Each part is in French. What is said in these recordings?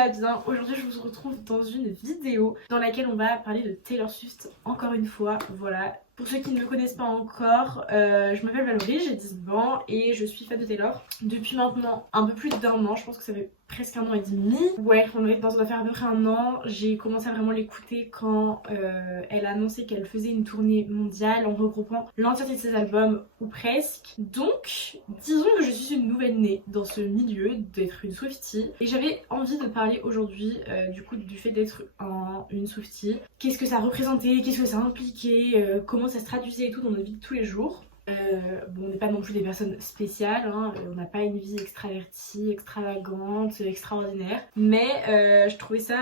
va bien. Aujourd'hui je vous retrouve dans une vidéo dans laquelle on va parler de Taylor Swift encore une fois. Voilà, pour ceux qui ne me connaissent pas encore, je m'appelle Valérie, j'ai 19 ans et je suis fan de Taylor depuis maintenant un peu plus d'un an. Je pense que ça fait presque un an et demi. Ouais, on doit faire à peu près un an. J'ai commencé à vraiment l'écouter quand elle a annoncé qu'elle faisait une tournée mondiale en regroupant l'entièreté de ses albums ou presque. Donc disons que je suis une nouvelle née dans ce milieu, d'être une Swiftie, et j'avais envie de parler aujourd'hui du coup du fait d'être une Swiftie. Qu'est-ce que ça représentait, qu'est-ce que ça impliquait, comment ça se traduisait et tout dans notre vie de tous les jours. Bon, on n'est pas non plus des personnes spéciales, hein, on n'a pas une vie extravertie, extravagante, extraordinaire, mais je trouvais ça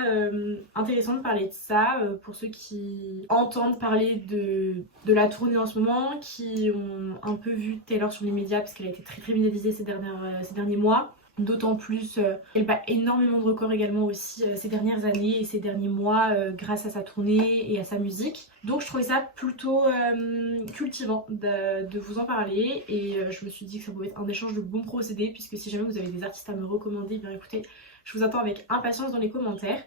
intéressant de parler de ça pour ceux qui entendent parler de la tournée en ce moment, qui ont un peu vu Taylor sur les médias parce qu'elle a été très médiatisée ces derniers mois. D'autant plus, elle bat énormément de records également aussi ces dernières années et ces derniers mois grâce à sa tournée et à sa musique. Donc je trouvais ça plutôt cultivant de vous en parler et je me suis dit que ça pouvait être un échange de bons procédés, puisque si jamais vous avez des artistes à me recommander, bien écoutez, je vous attends avec impatience dans les commentaires.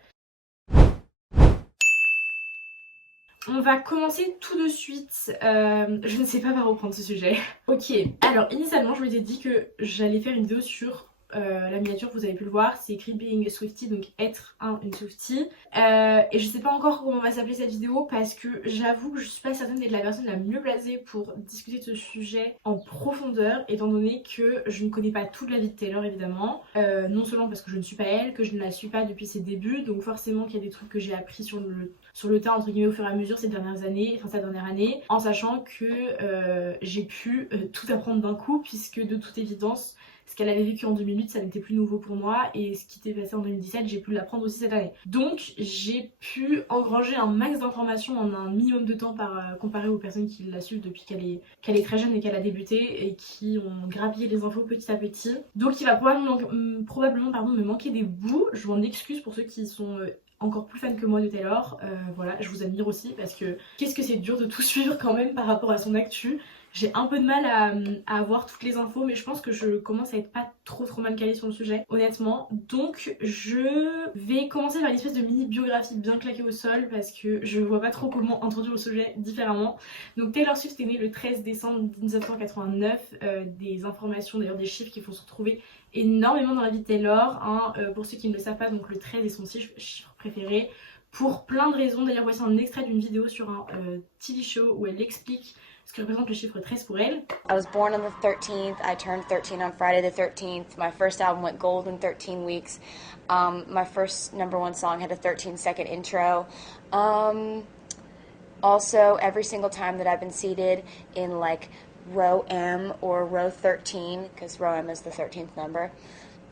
On va commencer tout de suite, je ne sais pas par où prendre ce sujet. Ok, alors initialement je m'étais dit que j'allais faire une vidéo sur la miniature, vous avez pu le voir, c'est écrit Being a Swiftie, donc être une Swiftie. Et je sais pas encore comment va s'appeler cette vidéo parce que j'avoue que je suis pas certaine d'être la personne la mieux placée pour discuter de ce sujet en profondeur, étant donné que je ne connais pas toute la vie de Taylor évidemment. Non seulement parce que je ne suis pas elle, que je ne la suis pas depuis ses débuts, donc forcément qu'il y a des trucs que j'ai appris sur le tas entre guillemets au fur et à mesure ces dernières années, enfin cette dernière année, en sachant que j'ai pu tout apprendre d'un coup, puisque de toute évidence ce qu'elle avait vécu en 2008 ça n'était plus nouveau pour moi, et ce qui était passé en 2017 j'ai pu l'apprendre aussi cette année. Donc j'ai pu engranger un max d'informations en un minimum de temps comparé aux personnes qui la suivent depuis qu'elle est très jeune et qu'elle a débuté et qui ont grappillé les infos petit à petit. Donc il va probablement me manquer des bouts, je m'en excuse pour ceux qui sont encore plus fan que moi de Taylor. Voilà, je vous admire aussi parce que qu'est-ce que c'est dur de tout suivre quand même par rapport à son actu. J'ai un peu de mal à avoir toutes les infos, mais je pense que je commence à être pas trop mal calée sur le sujet, honnêtement. Donc je vais commencer par une espèce de mini biographie bien claquée au sol parce que je vois pas trop comment introduire le sujet différemment. Donc Taylor Swift est née le 13 décembre 1989. Des informations, d'ailleurs des chiffres qui vont se retrouver énormément dans la vie de Taylor, hein. Pour ceux qui ne le savent pas, donc le 13 est son chiffre préféré pour plein de raisons. D'ailleurs voici un extrait d'une vidéo sur un TV show où elle explique ce que représente le chiffre 13 pour elle. I was born on the 13th. I turned 13 on Friday the 13th. My first album went gold in 13 weeks. My first #1 song had a 13-second intro. Also, every single time that I've been seated in like row M or row 13, because row M is the 13th number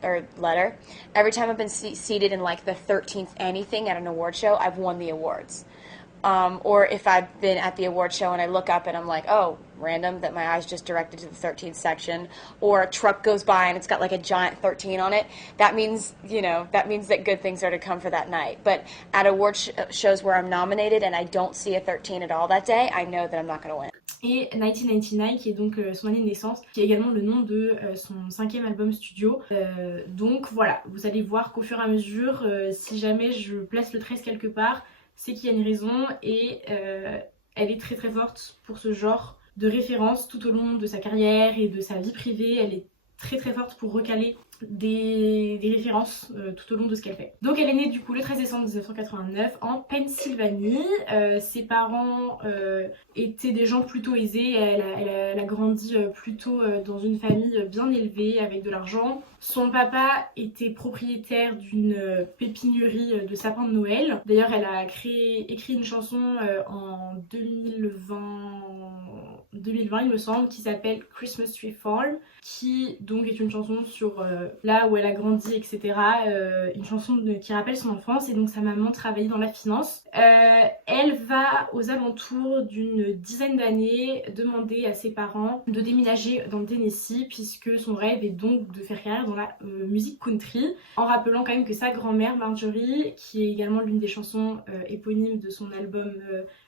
or letter, every time I've been seated in like the 13th anything at an award show, I've won the awards. Or if I've been at the award show and I look up and I'm like, oh, random, that my eyes just directed to the 13th section, or a truck goes by and it's got like a giant 13 on it, that means, that good things are to come for that night. But at award shows where I'm nominated and I don't see a 13 at all that day, I know that I'm not going to win. Et 1999 qui est donc son année de naissance, qui est également le nom de son 5e album studio. Donc voilà, vous allez voir qu'au fur et à mesure, si jamais je place le 13 quelque part, c'est qu'il y a une raison, et elle est très forte pour ce genre de référence tout au long de sa carrière et de sa vie privée. Elle est très forte pour recaler des références tout au long de ce qu'elle fait. Donc elle est née du coup le 13 décembre 1989 en Pennsylvanie. Ses parents étaient des gens plutôt aisés. Elle a grandi plutôt dans une famille bien élevée avec de l'argent. Son papa était propriétaire d'une pépiniérie de sapins de Noël. D'ailleurs elle a écrit une chanson en 2020 il me semble, qui s'appelle Christmas Tree Farm, qui donc est une chanson sur là où elle a grandi, etc. Une chanson qui rappelle son enfance, et donc sa maman travaillait dans la finance. Elle va aux alentours d'une dizaine d'années demander à ses parents de déménager dans le Tennessee, puisque son rêve est donc de faire carrière dans la musique country, en rappelant quand même que sa grand-mère Marjorie, qui est également l'une des chansons éponymes de son album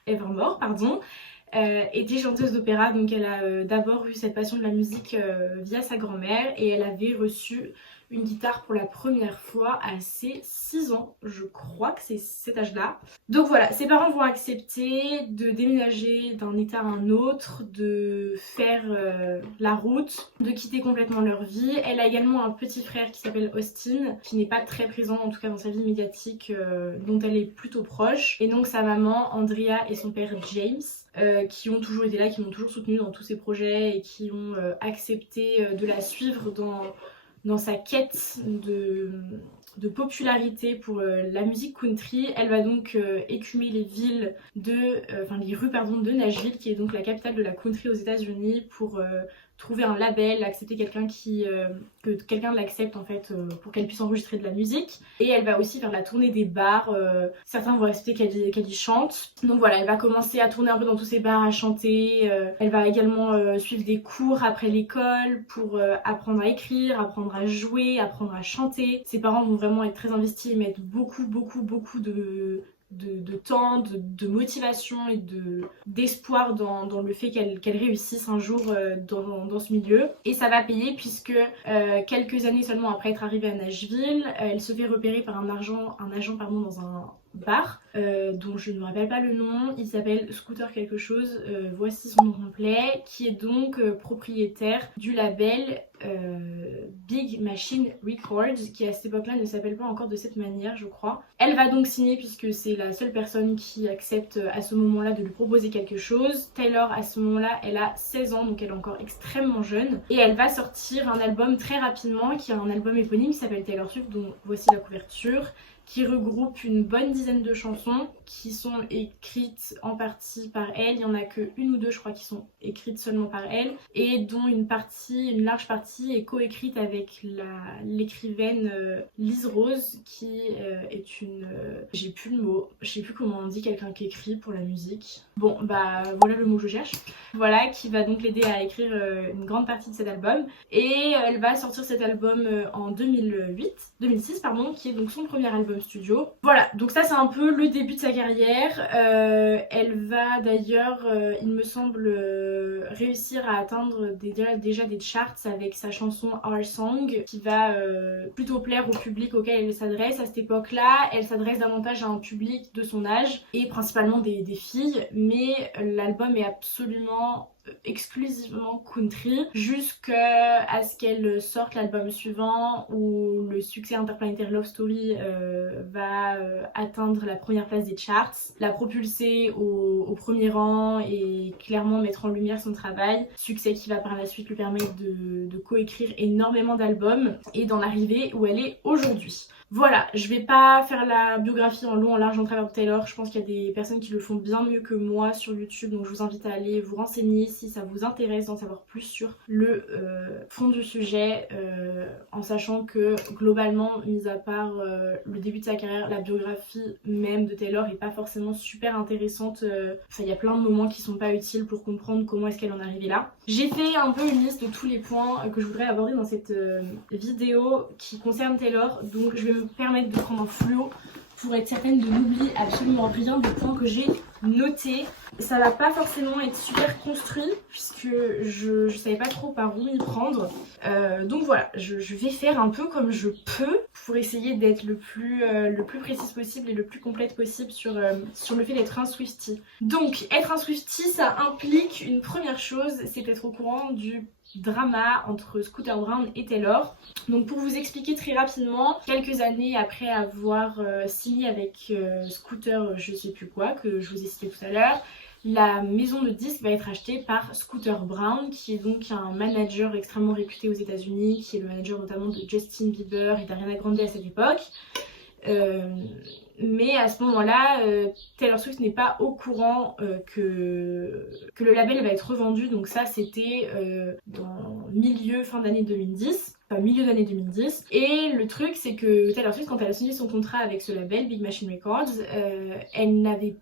Evermore, était chanteuse d'opéra. Donc elle a d'abord eu cette passion de la musique via sa grand-mère, et elle avait reçu une guitare pour la première fois à ses 6 ans, je crois que c'est cet âge-là. Donc voilà, ses parents vont accepter de déménager d'un état à un autre, de faire la route, de quitter complètement leur vie. Elle a également un petit frère qui s'appelle Austin, qui n'est pas très présent en tout cas dans sa vie médiatique, dont elle est plutôt proche. Et donc sa maman Andrea et son père James, qui ont toujours été là, qui l'ont toujours soutenue dans tous ses projets et qui ont accepté de la suivre dans sa quête de popularité pour la musique country. Elle va donc écumer les les rues de Nashville, qui est donc la capitale de la country aux États-Unis, pour trouver un label, accepter que quelqu'un l'accepte en fait, pour qu'elle puisse enregistrer de la musique. Et elle va aussi faire la tournée des bars. Certains vont accepter qu'elle y chante. Donc voilà, elle va commencer à tourner un peu dans tous ces bars, à chanter. Elle va également suivre des cours après l'école pour apprendre à écrire, apprendre à jouer, apprendre à chanter. Ses parents vont vraiment être très investis et mettre beaucoup de temps, de motivation et d'espoir dans le fait qu'elle réussisse un jour dans ce milieu. Et ça va payer, puisque quelques années seulement après être arrivée à Nashville, elle se fait repérer par un agent dans un bar dont je ne me rappelle pas le nom. Il s'appelle Scooter quelque chose, voici son nom complet, qui est donc propriétaire du label Big Machine Records, qui à cette époque-là ne s'appelle pas encore de cette manière, je crois. Elle va donc signer, puisque c'est la seule personne qui accepte à ce moment-là de lui proposer quelque chose. Taylor, à ce moment-là, elle a 16 ans, donc elle est encore extrêmement jeune, et elle va sortir un album très rapidement, qui est un album éponyme qui s'appelle Taylor Swift, dont voici la couverture, qui regroupe une bonne dizaine de chansons qui sont écrites en partie par elle. Il y en a que une ou deux, je crois, qui sont écrites seulement par elle, et dont une large partie est coécrite avec l'écrivaine Liz Rose, qui est une... j'ai plus le mot, je sais plus comment on dit quelqu'un qui écrit pour la musique. Bon, bah voilà le mot que je cherche. Voilà, qui va donc l'aider à écrire une grande partie de cet album. Et elle va sortir cet album en 2006, qui est donc son premier album studio. Voilà, donc ça c'est un peu le début de sa carrière. Elle va d'ailleurs, il me semble, réussir à atteindre déjà des charts avec sa chanson Our Song, qui va plutôt plaire au public auquel elle s'adresse. À cette époque-là, elle s'adresse davantage à un public de son âge, et principalement des filles, mais l'album est absolument exclusivement country, jusqu'à ce qu'elle sorte l'album suivant, où le succès Interplanetary Love Story va atteindre la première place des charts, la propulser au premier rang et clairement mettre en lumière son travail. Succès qui va par la suite lui permettre de coécrire énormément d'albums et d'en arriver où elle est aujourd'hui. Voilà, je vais pas faire la biographie en long, en large, en travers de Taylor. Je pense qu'il y a des personnes qui le font bien mieux que moi sur YouTube, donc je vous invite à aller vous renseigner si ça vous intéresse d'en savoir plus sur le fond du sujet, en sachant que globalement, mis à part le début de sa carrière, la biographie même de Taylor est pas forcément super intéressante. Il y a plein de moments qui sont pas utiles pour comprendre comment est-ce qu'elle en est arrivée là. J'ai fait un peu une liste de tous les points que je voudrais aborder dans cette vidéo qui concerne Taylor, donc je vais me permettre de prendre un fluo pour être certaine de n'oublier absolument rien des points que j'ai notés. Ça va pas forcément être super construit, puisque je savais pas trop par où m'y prendre. Donc voilà, je vais faire un peu comme je peux pour essayer d'être le plus précise possible et le plus complète possible sur le fait d'être un Swiftie. Donc être un Swiftie, ça implique une première chose, c'est d'être au courant du drama entre Scooter Braun et Taylor. Donc pour vous expliquer très rapidement, quelques années après avoir signé avec Scooter je sais plus quoi, que je vous ai cité tout à l'heure, la maison de disques va être achetée par Scooter Braun, qui est donc un manager extrêmement réputé aux États-Unis, qui est le manager notamment de Justin Bieber et d'Ariana Grande à cette époque. Mais à ce moment-là, Taylor Swift n'est pas au courant que le label va être revendu. Donc ça, c'était dans fin d'année 2010. Enfin, milieu d'année 2010. Et le truc, c'est que Taylor Swift, quand elle a signé son contrat avec ce label, Big Machine Records, elle n'avait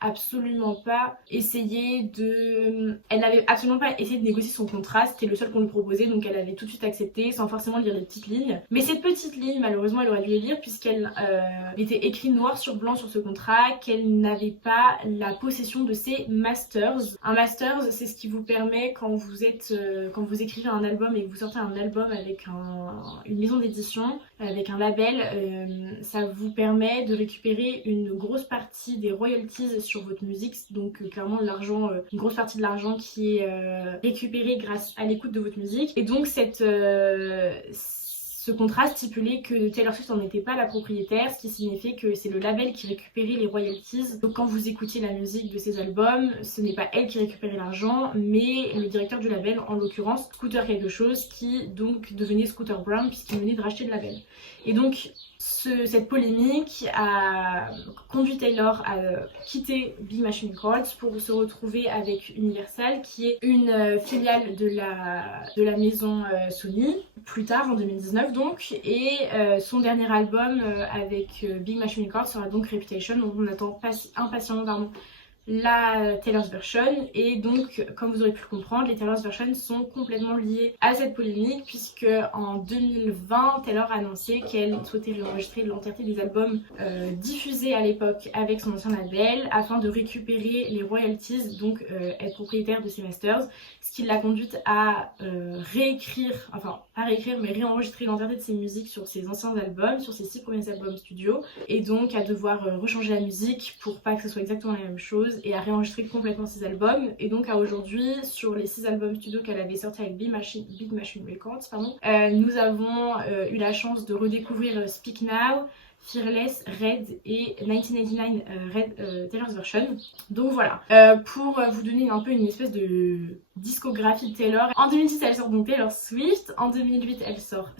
absolument pas essayé de négocier son contrat. C'était le seul qu'on lui proposait, donc elle avait tout de suite accepté sans forcément lire les petites lignes. Mais ces petites lignes, malheureusement, elle aurait dû les lire, puisqu'elle était écrit noir sur blanc sur ce contrat qu'elle n'avait pas la possession de ses masters. Un master, c'est ce qui vous permet, quand vous écrivez un album et que vous sortez un album album avec une maison d'édition, avec un label, ça vous permet de récupérer une grosse partie des royalties sur votre musique, donc clairement l'argent, une grosse partie de l'argent qui est récupérée grâce à l'écoute de votre musique. Et donc ce contrat stipulait que Taylor Swift n'en était pas la propriétaire, ce qui signifiait que c'est le label qui récupérait les royalties. Donc quand vous écoutiez la musique de ces albums, ce n'est pas elle qui récupérait l'argent, mais le directeur du label, en l'occurrence Scooter quelque chose, qui donc devenait Scooter Braun puisqu'il venait de racheter le label. Et donc cette polémique a conduit Taylor à quitter Big Machine Records pour se retrouver avec Universal, qui est une filiale de la maison Sony, plus tard en 2019 donc, et son dernier album avec Big Machine Records sera donc Reputation, donc on attend impatiemment la Taylor's Version. Et donc comme vous aurez pu le comprendre, les Taylor's Version sont complètement liées à cette polémique, puisque en 2020 Taylor a annoncé qu'elle souhaitait réenregistrer l'entièreté des albums diffusés à l'époque avec son ancien label afin de récupérer les royalties, donc être propriétaire de ses masters, ce qui l'a conduite à réenregistrer l'entièreté de ses musiques sur ses anciens albums, sur ses 6 premiers albums studio, et donc à devoir rechanger la musique pour pas que ce soit exactement la même chose, et à réenregistrer complètement ses albums. Et donc à aujourd'hui, sur les 6 albums studio qu'elle avait sortis avec Big Machine Records, nous avons eu la chance de redécouvrir Speak Now, Fearless, Red et 1999 Taylor's Version. Donc voilà, pour vous donner un peu une espèce de discographie de Taylor. En 2010 elle sort donc Taylor Swift, en 2008 elle sort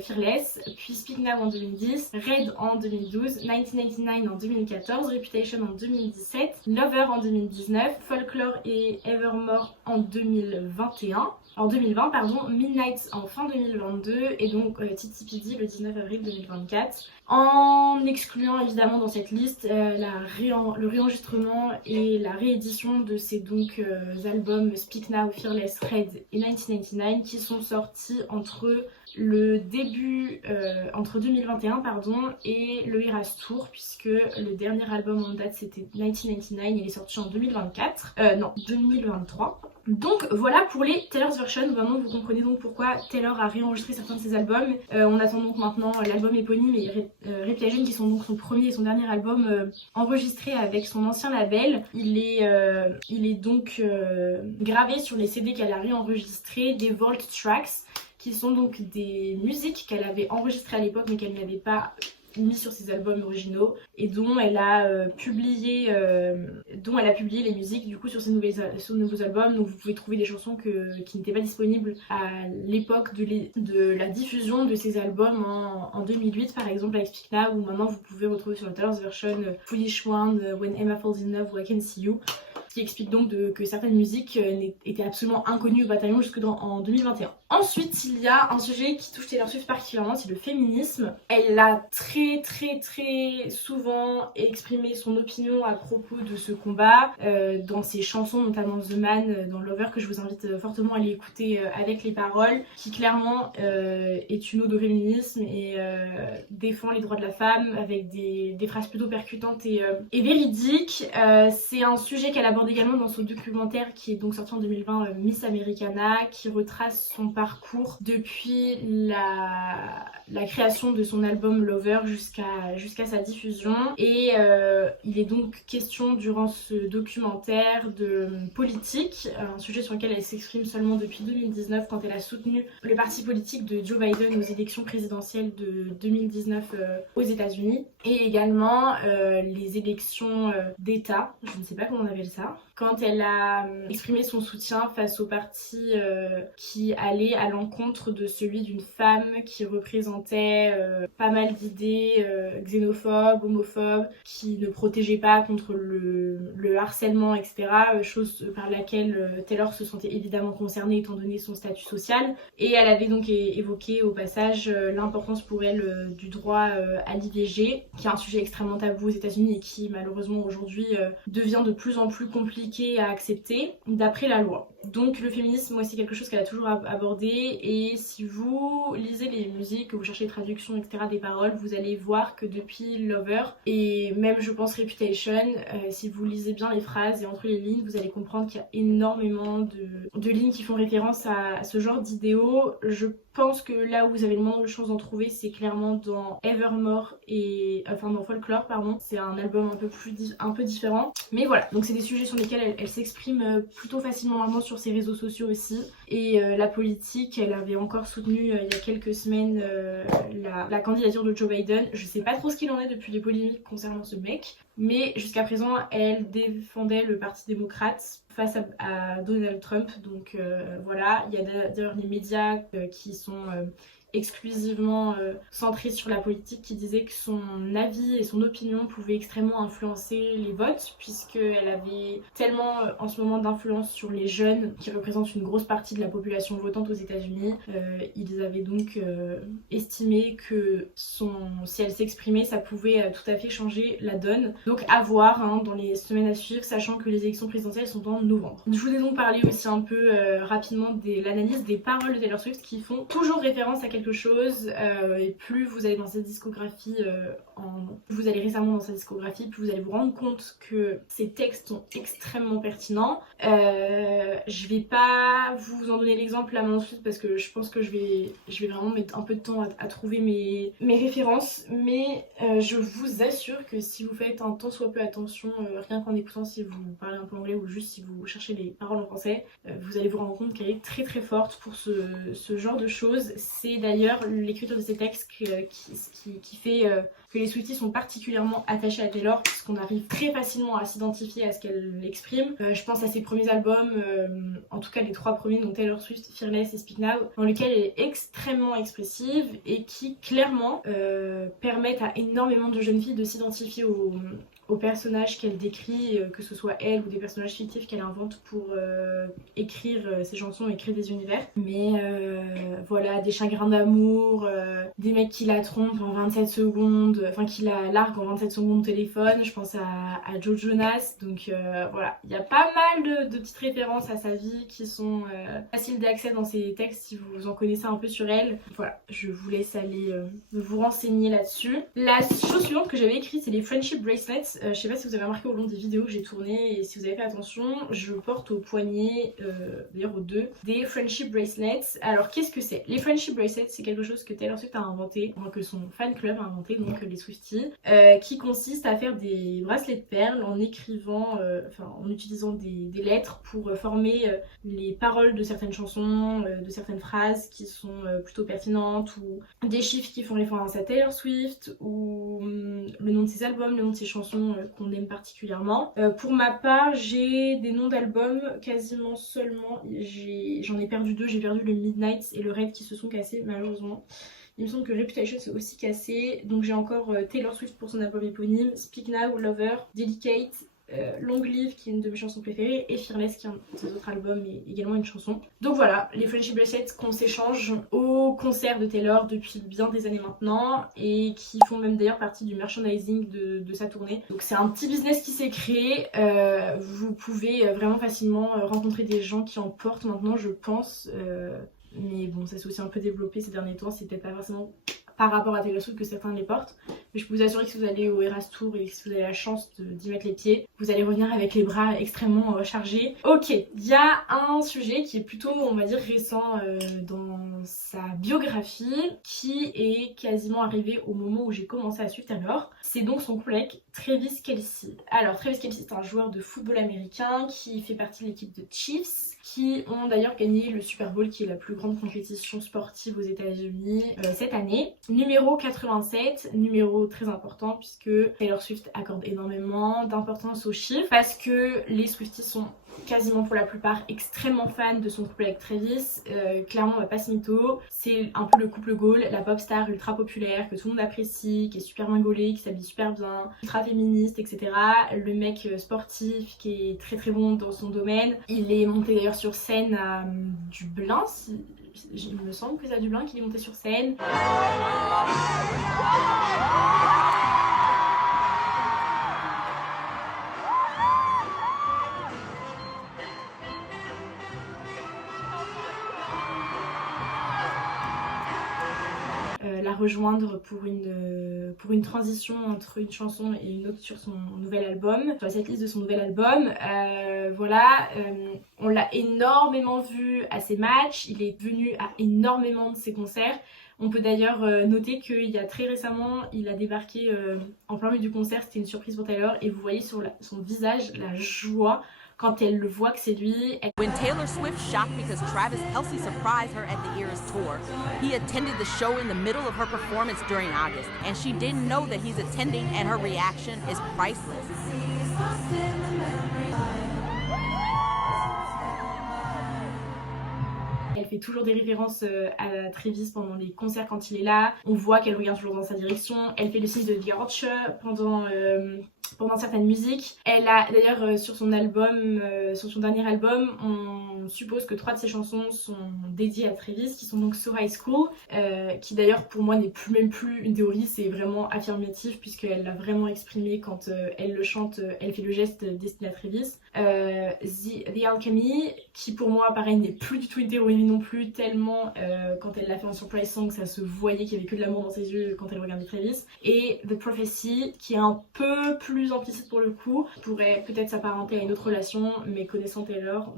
Fearless, puis Speak Now en 2010, Red en 2012, 1999 en 2014, Reputation en 2017, Lover en 2019, Folklore et Evermore en 2020 pardon, Midnight en fin 2022 et donc TTPD le 19 avril 2024. En excluant évidemment dans cette liste le réenregistrement et la réédition de ces albums Speak Now, Fearless, Red et 1999 qui sont sortis entre 2021 et le Eras Tour, puisque le dernier album en date c'était 1999, il est sorti en 2023. Donc voilà pour les Taylor's Version. Maintenant vous comprenez donc pourquoi Taylor a réenregistré certains de ses albums. On attend donc maintenant l'album éponyme et Reputation, qui sont donc son premier et son dernier album enregistré avec son ancien label. Il est donc gravé sur les CD qu'elle a réenregistrés, des Vault Tracks, qui sont donc des musiques qu'elle avait enregistrées à l'époque mais qu'elle n'avait pas mis sur ses albums originaux, et dont elle a publié les musiques du coup sur ses nouveaux albums. Donc vous pouvez trouver des chansons qui n'étaient pas disponibles à l'époque de la diffusion de ces albums en 2008 par exemple avec Speak Now, ou maintenant vous pouvez retrouver sur la Taylor's Version Foolish One, When Emma Falls in Love ou I Can See You, ce qui explique donc que certaines musiques étaient absolument inconnues au bataillon en 2021. Ensuite, il y a un sujet qui touche Taylor Swift particulièrement, c'est le féminisme. Elle a très souvent exprimé son opinion à propos de ce combat dans ses chansons, notamment The Man dans Lover, que je vous invite fortement à aller écouter avec les paroles, qui clairement est une ode au féminisme et défend les droits de la femme avec des phrases plutôt percutantes et véridiques. C'est un sujet qu'elle aborde également dans son documentaire qui est donc sorti en 2020, Miss Americana, qui retrace son parcours depuis la création de son album Lover jusqu'à sa diffusion. Et il est donc question durant ce documentaire de politique, un sujet sur lequel elle s'exprime seulement depuis 2019 quand elle a soutenu le parti politique de Joe Biden aux élections présidentielles de 2019 aux États-Unis, et également les élections d'État, je ne sais pas comment on appelle ça, quand elle a exprimé son soutien face au parti qui allait à l'encontre de celui d'une femme qui représentait pas mal d'idées xénophobes, homophobes, qui ne protégeait pas contre le harcèlement, etc. Chose par laquelle Taylor se sentait évidemment concernée étant donné son statut social. Et elle avait donc évoqué au passage l'importance pour elle du droit à l'IVG, qui est un sujet extrêmement tabou aux États-Unis et qui malheureusement aujourd'hui devient de plus en plus compliqué à accepter d'après la loi. Donc le féminisme, moi, c'est quelque chose qu'elle a toujours abordé, et si vous lisez les musiques, que vous cherchez les traductions, etc., des paroles, vous allez voir que depuis Lover, et même je pense Reputation, si vous lisez bien les phrases et entre les lignes, vous allez comprendre qu'il y a énormément de lignes qui font référence à ce genre d'idéaux. Je pense que là où vous avez le moins de chances d'en trouver, c'est clairement dans Evermore et enfin dans Folklore, pardon. C'est un album un peu différent, mais voilà, donc c'est des sujets sur lesquels elle s'exprime plutôt facilement maintenant sur ses réseaux sociaux aussi. Et la politique, elle avait encore soutenu il y a quelques semaines la candidature de Joe Biden. Je sais pas trop ce qu'il en est depuis les polémiques concernant ce mec, mais jusqu'à présent elle défendait le parti démocrate face à Donald Trump. Donc voilà, il y a d'ailleurs les médias qui sont exclusivement centrée sur la politique, qui disait que son avis et son opinion pouvaient extrêmement influencer les votes, puisqu'elle avait tellement en ce moment d'influence sur les jeunes qui représentent une grosse partie de la population votante aux États-Unis. Ils avaient donc estimé que si elle s'exprimait, ça pouvait tout à fait changer la donne. Donc à voir hein, dans les semaines à suivre, sachant que les élections présidentielles sont en novembre. Je voulais donc parler aussi un peu rapidement de l'analyse des paroles de Taylor Swift, qui font toujours référence à quelque chose, et plus vous allez dans sa discographie, vous allez récemment dans sa discographie, plus vous allez vous rendre compte que ces textes sont extrêmement pertinents. Je vais pas vous en donner l'exemple là maintenant suite, parce que je pense que je vais vraiment mettre un peu de temps à trouver mes références, mais je vous assure que si vous faites un tant soit peu attention, rien qu'en écoutant, si vous parlez un peu anglais ou juste si vous cherchez les paroles en français, vous allez vous rendre compte qu'elle est très très forte pour ce genre de choses. C'est d'ailleurs l'écriture de ces textes qui fait que les Swifties sont particulièrement attachés à Taylor, parce qu'on arrive très facilement à s'identifier à ce qu'elle exprime. Je pense à ses premiers albums, en tout cas les 3 premiers, donc Taylor Swift, Fearless et Speak Now, dans lesquels elle est extrêmement expressive et qui clairement permettent à énormément de jeunes filles de s'identifier aux personnages qu'elle décrit, que ce soit elle ou des personnages fictifs qu'elle invente pour écrire ses chansons, écrire des univers. Mais voilà, des chagrins d'amour, des mecs qui la trompent en 27 secondes, enfin qui la larguent en 27 secondes au téléphone. Je pense à Joe Jonas. Donc voilà, il y a pas mal de petites références à sa vie qui sont faciles d'accès dans ses textes si vous en connaissez un peu sur elle. Voilà, je vous laisse aller vous renseigner là-dessus. La chose suivante que j'avais écrite, c'est les Friendship Bracelets. Je sais pas si vous avez remarqué au long des vidéos que j'ai tournées, et si vous avez fait attention, je porte au poignet, d'ailleurs aux deux, des Friendship Bracelets. Alors qu'est-ce que c'est? Les Friendship Bracelets, c'est quelque chose que Taylor Swift a inventé, enfin que son fan club a inventé, donc les Swifties, qui consiste à faire des bracelets de perles en écrivant, en utilisant des lettres pour former les paroles de certaines chansons, de certaines phrases qui sont plutôt pertinentes, ou des chiffres qui font référence à Taylor Swift, ou le nom de ses albums, le nom de ses chansons qu'on aime particulièrement. Pour ma part, j'ai des noms d'albums quasiment seulement, j'en ai perdu 2, j'ai perdu le Midnight et le Red qui se sont cassés malheureusement. Il me semble que Reputation s'est aussi cassé, donc j'ai encore Taylor Swift pour son album éponyme, Speak Now, Lover, Delicate, Long Live qui est une de mes chansons préférées, et Fearless qui est un de ses autres albums et également une chanson. Donc voilà, les Friendship Bracelets qu'on s'échange au concert de Taylor depuis bien des années maintenant, et qui font même d'ailleurs partie du merchandising de sa tournée. Donc c'est un petit business qui s'est créé. Vous pouvez vraiment facilement rencontrer des gens qui en portent maintenant, je pense. Mais bon, ça s'est aussi un peu développé ces derniers temps, c'est peut-être pas forcément par rapport à Taylor Swift que certains les portent, mais je peux vous assurer que si vous allez au Eras Tour et si vous avez la chance d'y mettre les pieds, vous allez revenir avec les bras extrêmement chargés. Ok, il y a un sujet qui est plutôt, on va dire, récent dans sa biographie, qui est quasiment arrivé au moment où j'ai commencé à suivre Taylor. C'est donc son collègue Travis Kelce. Alors Travis Kelce est un joueur de football américain qui fait partie de l'équipe de Chiefs, qui ont d'ailleurs gagné le Super Bowl, qui est la plus grande compétition sportive aux États-Unis cette année. Numéro 87, numéro très important puisque Taylor Swift accorde énormément d'importance aux chiffres, parce que les Swifties sont quasiment pour la plupart extrêmement fans de son couple avec Travis. Clairement, on va pas se mytho, c'est un peu le couple goal, la pop star ultra populaire que tout le monde apprécie, qui est super bien gaulée, qui s'habille super bien, ultra féministe, etc. Le mec sportif qui est très très bon dans son domaine. Il est monté d'ailleurs sur scène à Dublin, il me semble que c'est à Dublin qu'il est monté sur scène. la rejoindre pour une transition entre une chanson et une autre sur son nouvel album, sur la setlist de son nouvel album. Voilà, on l'a énormément vu à ses matchs, il est venu à énormément de ses concerts. On peut d'ailleurs noter qu'il y a très récemment, il a débarqué en plein milieu du concert, c'était une surprise pour Taylor, et vous voyez sur son visage la joie quand elle le voit que c'est lui. When Taylor Swift shocked because Travis Kelce surprised her at the Eras tour, he attended the show in the middle of her performance during August, and she didn't know that he's attending, and her reaction is priceless. Elle fait toujours des références à Travis pendant les concerts quand il est là. On voit qu'elle regarde toujours dans sa direction. Elle fait le signe de The Archer pendant certaines musiques. Elle a d'ailleurs sur son album, sur son dernier album, on suppose que 3 de ses chansons sont dédiées à Travis, qui sont donc So High School, qui d'ailleurs pour moi n'est même plus une théorie, c'est vraiment affirmatif puisqu'elle l'a vraiment exprimé quand elle le chante, elle fait le geste destiné à Travis. The Alchemy, qui pour moi pareil n'est plus du tout une théorie non plus, tellement quand elle l'a fait en surprise song, ça se voyait qu'il y avait que de l'amour dans ses yeux quand elle regardait Travis. Et The Prophecy, qui est un peu plus implicite pour le coup, pourrait peut-être s'apparenter à une autre relation, mais connaissant Taylor,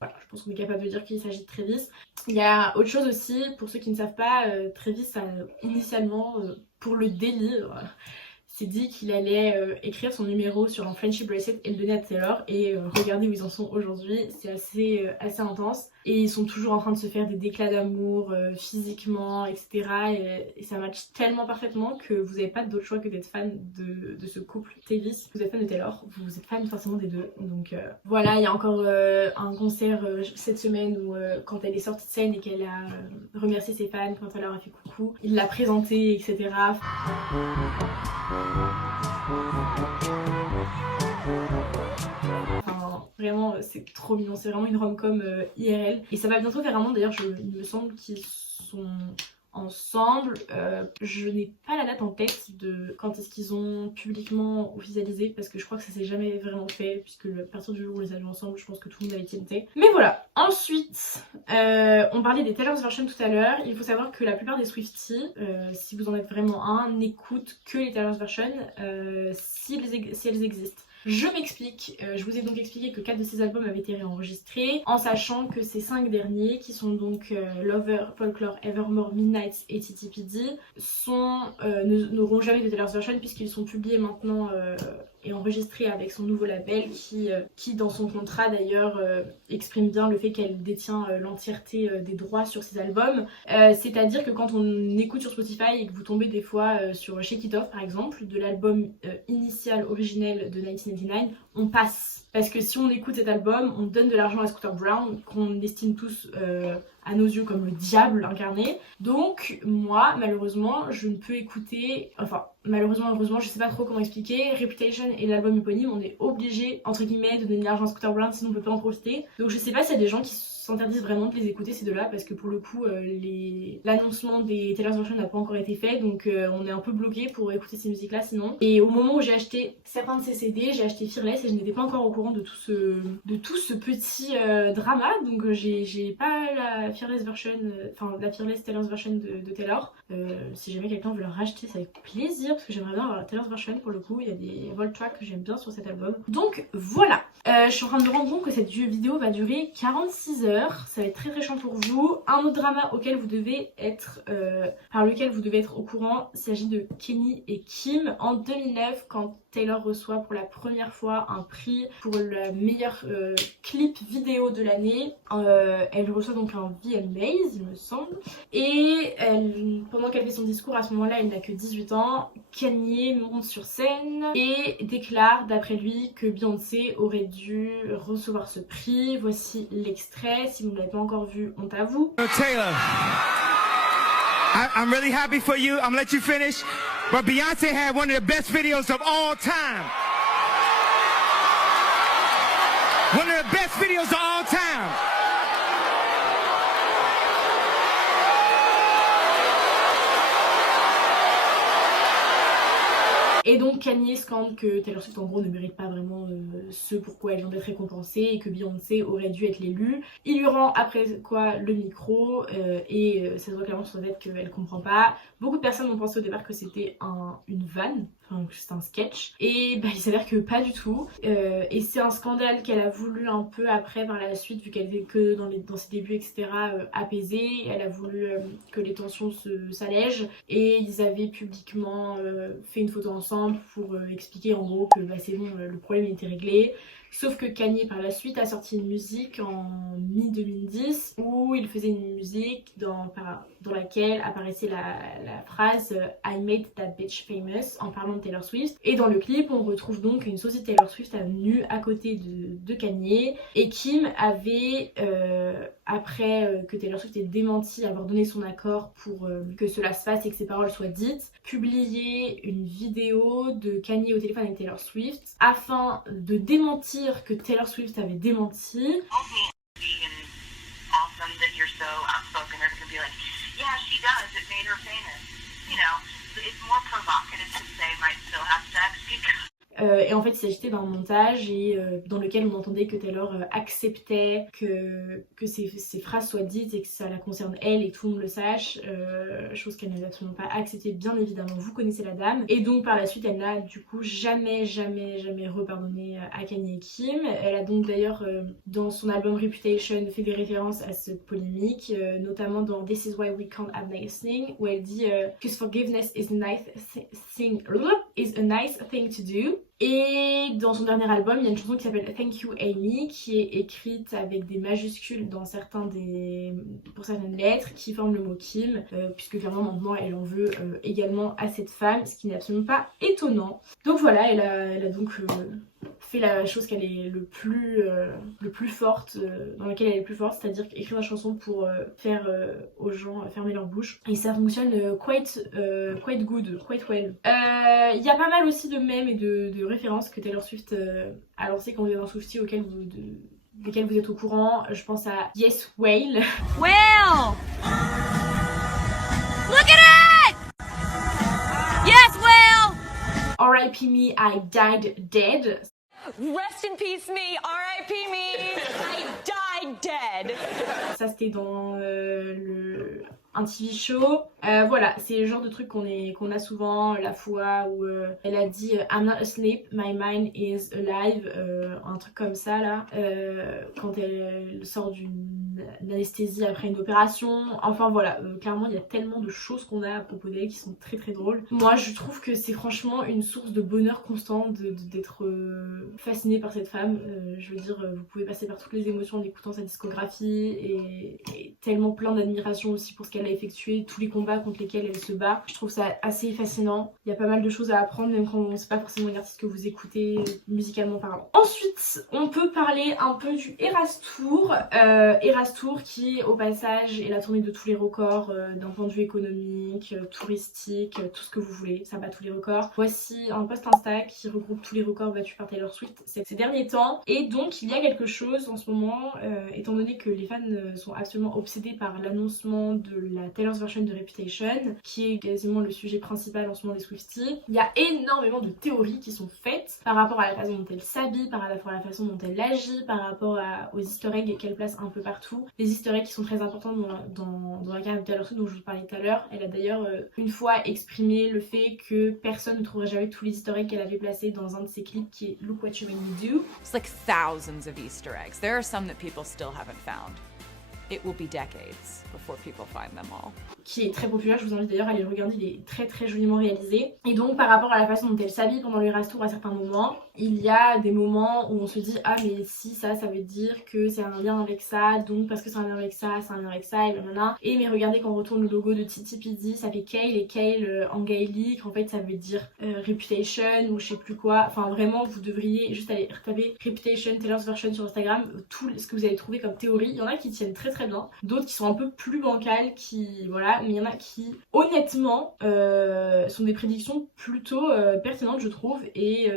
voilà, je pense qu'on est capable de dire qu'il s'agit de Travis. Il y a autre chose aussi, pour ceux qui ne savent pas, Travis a initialement, pour le délire, s'est dit qu'il allait écrire son numéro sur un friendship bracelet et le donner à Taylor, et regardez où ils en sont aujourd'hui, c'est assez intense, et ils sont toujours en train de se faire des déclats d'amour physiquement, etc. Et ça match tellement parfaitement que vous n'avez pas d'autre choix que d'être fan de ce couple. Travis, vous êtes fan de Taylor, vous êtes fan forcément des deux, donc voilà. Il y a encore un concert cette semaine où quand elle est sortie de scène et qu'elle a remercié ses fans, quand elle leur a fait coucou, il l'a présenté, etc. Enfin, vraiment, c'est trop mignon, c'est vraiment une rom-com IRL. Et ça va bientôt faire un an, d'ailleurs, il me semble qu'ils sont ensemble. Je n'ai pas la date en tête de quand est-ce qu'ils ont publiquement officialisé, parce que je crois que ça s'est jamais vraiment fait, puisque à partir du jour où on les a vus ensemble, je pense que tout le monde avait TNT. Mais voilà. Ensuite, on parlait des Taylor's Version tout à l'heure. Il faut savoir que la plupart des Swifties, si vous en êtes vraiment un, n'écoutent que les Taylor's Version si elles existent. Je m'explique, je vous ai donc expliqué que 4 de ces albums avaient été réenregistrés, en sachant que ces 5 derniers, qui sont donc Lover, Folklore, Evermore, Midnights et TTPD, n'auront jamais de Taylor's Version puisqu'ils sont publiés maintenant et enregistrés avec son nouveau label qui dans son contrat d'ailleurs exprime bien le fait qu'elle détient l'entièreté des droits sur ses albums. C'est-à-dire que quand on écoute sur Spotify et que vous tombez des fois sur Shake It Off par exemple, de l'album initial originel de 1999, on passe. Parce que si on écoute cet album, on donne de l'argent à Scooter Brown, qu'on estime tous à nos yeux comme le diable incarné. Donc moi, malheureusement, je ne peux écouter... Enfin, malheureusement, heureusement, je sais pas trop comment expliquer. Reputation et l'album éponyme, on est obligé, entre guillemets, de donner de l'argent à Scooter Brown, sinon on peut pas en profiter. Donc je sais pas s'il y a des gens qui s'interdisent vraiment de les écouter ces deux-là, parce que pour le coup, l'annoncement des Taylor's Version n'a pas encore été fait, donc on est un peu bloqué pour écouter ces musiques-là sinon. Et au moment où j'ai acheté certains de ces CD, j'ai acheté Fearless et je n'étais pas encore au courant de tout ce petit drama, donc j'ai pas la Fearless Version, la Fearless Taylor's Version de Taylor. Si jamais quelqu'un veut la racheter, c'est avec plaisir, parce que j'aimerais bien avoir la Taylor's Version pour le coup. Il y a des Volt Tracks que j'aime bien sur cet album. Donc voilà, je suis en train de me rendre compte que cette vidéo va durer 46 heures. Ça va être très très chiant pour vous. Un autre drama auquel vous devez être, par lequel vous devez être au courant, il s'agit de Kenny et Kim. En 2009, quand Taylor reçoit pour la première fois un prix pour le meilleur clip vidéo de l'année, elle reçoit donc un VMAs, il me semble. Et pendant qu'elle fait son discours, à ce moment-là, elle n'a que 18 ans. Kanye monte sur scène et déclare, d'après lui, que Beyoncé aurait dû recevoir ce prix. Voici l'extrait. Si vous ne l'avez pas encore vu, honte à vous. Taylor, I'm really happy for you. I'm gonna let you finish. But Beyoncé had one of the best videos of all time. One of the best videos of all time. Et donc Kanye scande que Taylor Swift en gros ne mérite pas vraiment ce pourquoi elle vient d'être récompensée et que Beyoncé aurait dû être l'élu. Il lui rend après quoi le micro et ça se voit clairement sur sa tête qu'elle comprend pas. Beaucoup de personnes ont pensé au départ que c'était une vanne, enfin que c'était un sketch, et bah, il s'avère que pas du tout. Et c'est un scandale qu'elle a voulu un peu après par la suite, vu qu'elle était que dans ses débuts etc. Apaiser. Elle a voulu que les tensions s'allègent et ils avaient publiquement fait une photo ensemble pour expliquer en gros que bah, c'est bon, le problème était réglé. Sauf que Kanye par la suite a sorti une musique en mi-2010 où il faisait une musique dans laquelle apparaissait la phrase I made that bitch famous en parlant de Taylor Swift. Et dans le clip on retrouve donc une sosie de Taylor Swift nue à côté de Kanye. Et Kim avait, après que Taylor Swift ait démenti avoir donné son accord pour que cela se fasse et que ses paroles soient dites, publié une vidéo de Kanye au téléphone avec Taylor Swift afin de démentir que Taylor Swift avait démenti. Et en fait il s'agissait d'un montage dans lequel on entendait que Taylor acceptait que ces phrases soient dites et que ça la concerne elle et que tout le monde le sache, chose qu'elle n'avait absolument pas acceptée bien évidemment, vous connaissez la dame. Et donc par la suite elle n'a du coup jamais repardonné à Kanye et Kim. Elle a donc d'ailleurs dans son album Reputation fait des références à cette polémique, notamment dans This is why we can't have nice things, où elle dit que forgiveness is a nice thing to do. Et dans son dernier album, il y a une chanson qui s'appelle Thank You Amy, qui est écrite avec des majuscules pour certaines lettres qui forment le mot Kim, puisque clairement maintenant elle en veut également à cette femme, ce qui n'est absolument pas étonnant. Donc voilà, elle a donc fait la chose qu'elle est le plus forte, dans laquelle elle est le plus forte, c'est-à-dire écrire une chanson pour faire aux gens fermer leur bouche. Et ça fonctionne quite good, quite well. Il y a pas mal aussi de mèmes et de références que Taylor Swift a lancé quand vous êtes un Swiftie desquels vous êtes au courant. Je pense à Yes Whale. Whale! Look at it! Yes, Whale! R.I.P. me, I died dead. Rest in peace me, R.I.P. me, I died dead. Ça c'était dans un TV show. Voilà, c'est le genre de truc qu'on a souvent. La fois où elle a dit I'm not asleep, my mind is alive, un truc comme ça là, quand elle sort d'une anesthésie après une opération. Enfin voilà, clairement il y a tellement de choses qu'on a à propos d'elle qui sont très très drôles. Moi je trouve que c'est franchement une source de bonheur constant d'être fascinée par cette femme. Je veux dire, vous pouvez passer par toutes les émotions en écoutant sa discographie et tellement plein d'admiration aussi pour ce qu'elle a effectué, tous les combats contre lesquels elle se bat. Je trouve ça assez fascinant. Il y a pas mal de choses à apprendre même quand c'est pas forcément une artiste que vous écoutez musicalement parlant. Ensuite, on peut parler un peu du Eras Tour. Eras Tour qui au passage est la tournée de tous les records d'un point de vue économique, touristique, tout ce que vous voulez, ça bat tous les records. Voici un post Insta qui regroupe tous les records battus par Taylor Swift ces derniers temps. Et donc il y a quelque chose en ce moment, étant donné que les fans sont absolument obsédés par l'annoncement de la Taylor's version de Reputation, qui est quasiment le sujet principal en ce moment des Swifties. Il y a énormément de théories qui sont faites par rapport à la façon dont elle s'habille, par rapport à la façon dont elle agit, par rapport aux easter eggs qu'elle place un peu partout. Les easter eggs qui sont très importants dans la carrière de Taylor Swift dont je vous parlais tout à l'heure. Elle a d'ailleurs une fois exprimé le fait que personne ne trouverait jamais tous les easter eggs qu'elle avait placés dans un de ses clips qui est Look What You Made Me Do. It's like thousands of easter eggs. There are some that people still haven't found. It will be decades before people find them all. Qui est très populaire, je vous invite d'ailleurs à aller le regarder, il est très très joliment réalisé. Et donc par rapport à la façon dont elle s'habille pendant le Eras Tour à certains moments, il y a des moments où on se dit ah mais si ça veut dire que c'est un lien avec ça, donc parce que c'est un lien avec ça, c'est un lien avec ça, et blablabla. Et mais regardez quand on retourne le logo de Titi Pizzi, ça fait Kale, et Kale en gaélique, en fait ça veut dire Reputation ou je sais plus quoi. Enfin vraiment vous devriez juste aller taper Reputation, Taylor's version sur Instagram, tout ce que vous allez trouver comme théorie. Il y en a qui tiennent très très bien, d'autres qui sont un peu plus bancales, qui voilà, mais il y en a qui honnêtement sont des prédictions plutôt pertinentes je trouve, et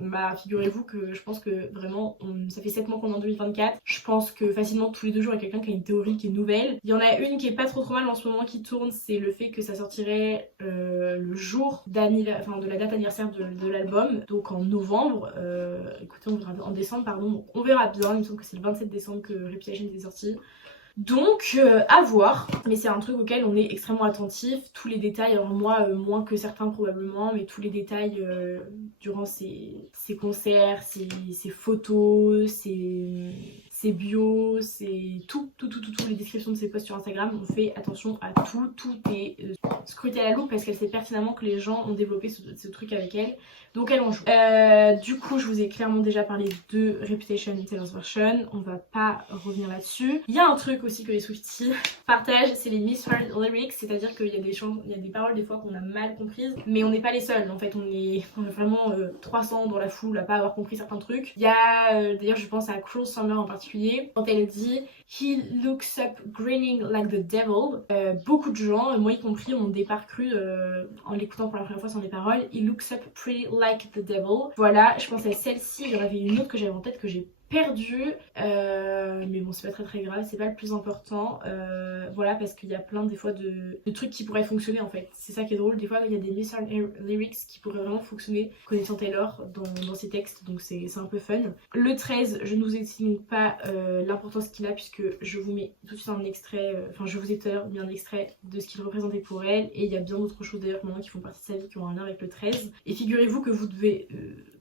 Bah figurez-vous que je pense que vraiment ça fait 7 mois qu'on est en 2024. Je pense que facilement tous les 2 jours il y a quelqu'un qui a une théorie qui est nouvelle. Il y en a une qui est pas trop mal en ce moment qui tourne, c'est le fait que ça sortirait le jour de la date anniversaire de l'album, donc en novembre. Écoutez, on verra en décembre pardon, donc on verra bien. Il me semble que c'est le 27 décembre que Reputation est sorti. Donc à voir, mais c'est un truc auquel on est extrêmement attentif, tous les détails, alors moi moins que certains probablement, mais tous les détails durant ces concerts, ces photos, ces bios, c'est tout, les descriptions de ses posts sur Instagram, on fait attention à tout est scruté à la loupe parce qu'elle sait pertinemment que les gens ont développé ce truc avec elle, donc elle en joue. Du coup je vous ai clairement déjà parlé de Reputation Taylor's Version, on va pas revenir là-dessus. Il y a un truc aussi que les Swifties partagent, c'est les misheard lyrics, c'est-à-dire qu'il y a des paroles des fois qu'on a mal comprises, mais on n'est pas les seuls en fait, on est vraiment 300 dans la foule à pas avoir compris certains trucs. Il y a d'ailleurs je pense à Cruel Summer en particulier, quand elle dit He looks up grinning like the devil. Beaucoup de gens, moi y compris, ont départ cru en l'écoutant pour la première fois sans les paroles. He looks up pretty like the devil. Voilà, je pense à celle-ci, il y en avait une autre que j'avais en tête que j'ai perdu, mais bon c'est pas très grave, c'est pas le plus important. Voilà, parce qu'il y a plein des fois de trucs qui pourraient fonctionner en fait, c'est ça qui est drôle, des fois il y a des misheard lyrics qui pourraient vraiment fonctionner connaissant Taylor dans ses textes, donc c'est un peu fun. Le 13, je ne vous estime pas l'importance qu'il a puisque je vous mets tout de suite un extrait, je vous ai tout à l'heure mis un extrait de ce qu'il représentait pour elle, et il y a bien d'autres choses d'ailleurs maintenant qui font partie de sa vie qui ont un lien avec le 13, et figurez-vous que vous devez...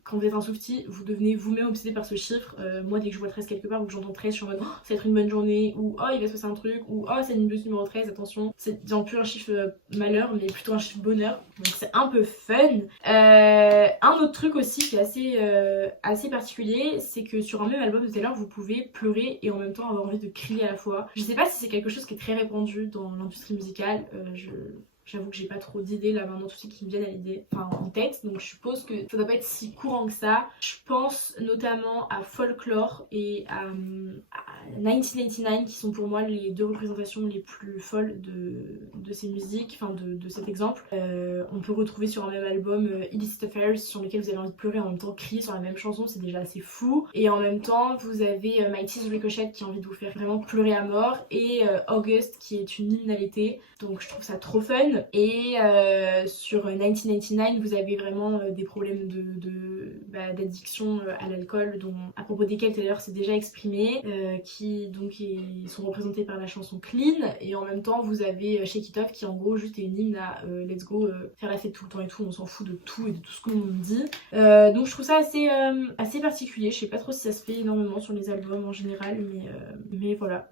quand vous êtes un Swiftie, vous devenez vous-même obsédé par ce chiffre. Moi, dès que je vois 13 quelque part ou que j'entends 13, je suis en mode oh, ça va être une bonne journée, ou oh, il va se passer un truc, ou oh, c'est une bus numéro 13, attention. C'est bien plus un chiffre malheur, mais plutôt un chiffre bonheur. Donc c'est un peu fun. Un autre truc aussi qui est assez particulier, c'est que sur un même album de Taylor, vous pouvez pleurer et en même temps avoir envie de crier à la fois. Je sais pas si c'est quelque chose qui est très répandu dans l'industrie musicale. J'avoue que j'ai pas trop d'idées là maintenant, tout ce qui me viennent à l'idée, en tête, donc je suppose que ça doit pas être si courant que ça. Je pense notamment à Folklore et à 1999 qui sont pour moi les 2 représentations les plus folles de ces musiques, de cet exemple. On peut retrouver sur un même album Illicit Affairs sur lequel vous avez envie de pleurer en même temps crier sur la même chanson, c'est déjà assez fou. Et en même temps vous avez My Tears Ricochet qui a envie de vous faire vraiment pleurer à mort, et August qui est une hymne à l'été, donc je trouve ça trop fun. Et sur 1999 vous avez vraiment des problèmes d'addiction à l'alcool, à propos desquels Taylor s'est déjà exprimé, qui donc sont représentés par la chanson Clean, et en même temps vous avez Shake It Off qui en gros juste est une hymne à let's go, faire la fête tout le temps et tout, on s'en fout de tout et de tout ce que l'on dit. Donc je trouve ça assez particulier, je sais pas trop si ça se fait énormément sur les albums en général, mais voilà,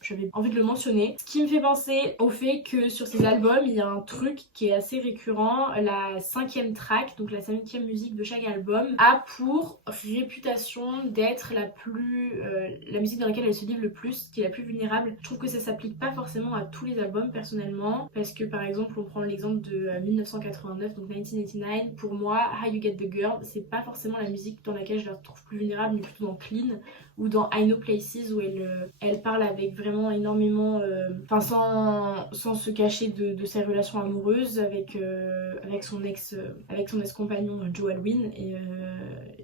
j'avais envie de le mentionner. Ce qui me fait penser au fait que sur ces albums il y a un truc qui est assez récurrent, la 5e track, donc la 5e musique de chaque album, a pour réputation d'être la musique dans laquelle elle se livre le plus, qui est la plus vulnérable. Je trouve que ça s'applique pas forcément à tous les albums personnellement, parce que par exemple on prend l'exemple de 1989, donc 1989, pour moi How You Get The Girl, c'est pas forcément la musique dans laquelle je la trouve plus vulnérable, mais plutôt dans Clean ou dans I Know Places, où elle parle avec vraiment énormément, sans se cacher de ses relations amoureuses avec son ex-compagnon Joe Alwyn, et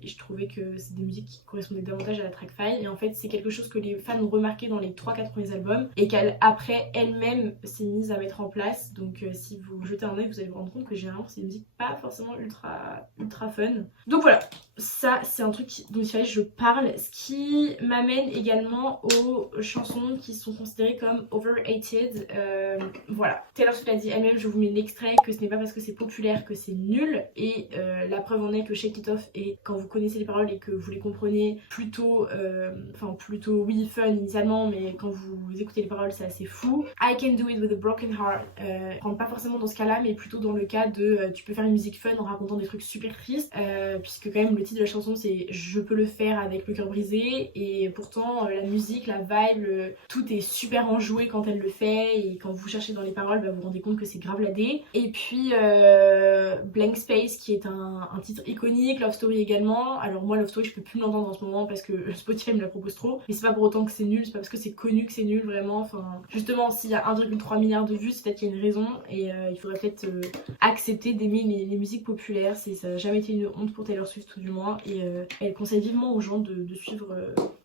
je trouvais que c'est des musiques qui correspondaient davantage à la track 5, et en fait c'est quelque chose que les fans ont remarqué dans les 3-4 premiers albums et qu'elle après elle-même s'est mise à mettre en place. Donc si vous jetez un œil vous allez vous rendre compte que généralement c'est des musiques pas forcément ultra fun. Donc voilà, ça c'est un truc dont il fallait que je parle, ce qui m'amène également aux chansons qui sont considérées comme overrated. Voilà, Taylor Swift l'a dit elle-même, je vous mets l'extrait, que ce n'est pas parce que c'est populaire que c'est nul, et la preuve en est que Shake It Off, et quand vous connaissez les paroles et que vous les comprenez plutôt oui fun initialement, mais quand vous écoutez les paroles c'est assez fou. I Can Do It With A Broken Heart, pas forcément dans ce cas là, mais plutôt dans le cas de tu peux faire une musique fun en racontant des trucs super tristes, puisque quand même le titre de la chanson c'est je peux le faire avec le cœur brisé, et pourtant la musique, la vibe, tout est super enjoué quand elle le fait, et quand vous cherchez dans les paroles vous vous rendez compte que c'est grave la D. Et puis Blank Space qui est un titre iconique, Love Story également. Alors moi Love Story je peux plus l'entendre en ce moment parce que Spotify me la propose trop, mais c'est pas pour autant que c'est nul, c'est pas parce que c'est connu que c'est nul vraiment. Enfin, justement, s'il y a 1,3 milliard de vues, c'est peut-être qu'il y a une raison et il faudrait peut-être accepter d'aimer les musiques populaires. Ça n'a jamais été une honte pour Taylor Swift, tout du moins, et elle conseille vivement aux gens de suivre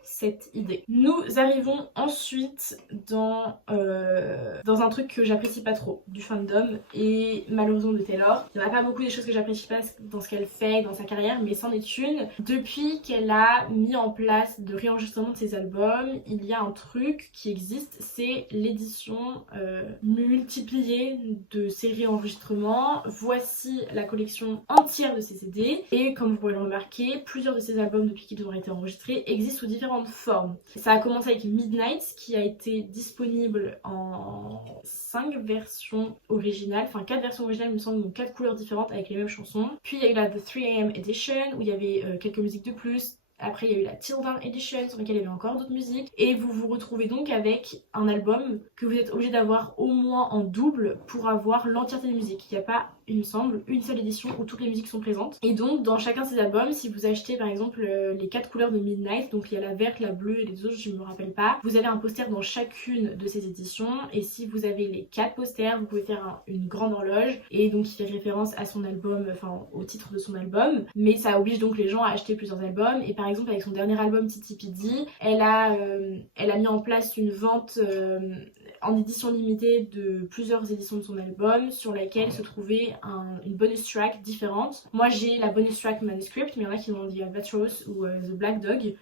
cette idée. Nous arrivons ensuite dans un truc que j'apprécie pas trop du fandom et malheureusement de Taylor. Il n'y en a pas beaucoup des choses que j'apprécie pas dans ce qu'elle fait, dans sa carrière, mais c'en est une. Depuis qu'elle a mis en place de réenregistrement de ses albums, il y a un truc qui existe, c'est l'édition multipliée de ces réenregistrements. Voici la collection entière de ces CD et comme vous pouvez le remarquer, plusieurs de ces albums depuis qu'ils ont été enregistrés existent sous différentes formes. Ça a commencé avec Midnight qui a été disponible en 5 versions originales, enfin 4 versions originales il me semble, donc 4 couleurs différentes avec les mêmes chansons. Puis il y a eu la The 3am Edition où il y avait quelques musiques de plus. Après il y a eu la Till Dawn Edition sur laquelle il y avait encore d'autres musiques et vous vous retrouvez donc avec un album que vous êtes obligé d'avoir au moins en double pour avoir l'entièreté des musiques. Il n'y a pas, il me semble, une seule édition où toutes les musiques sont présentes. Et donc dans chacun de ces albums, si vous achetez par exemple les 4 couleurs de Midnight, donc il y a la verte, la bleue et les autres je ne me rappelle pas, vous avez un poster dans chacune de ces éditions et si vous avez les 4 posters, vous pouvez faire une grande horloge et donc il fait référence à son album, enfin au titre de son album, mais ça oblige donc les gens à acheter plusieurs albums et par exemple avec son dernier album Titi Pidi, elle a mis en place une vente en édition limitée de plusieurs éditions de son album sur laquelle se trouvait une bonus track différente. Moi j'ai la bonus track Manuscript, mais il y en a qui m'ont dit Albatross ou The Black Dog,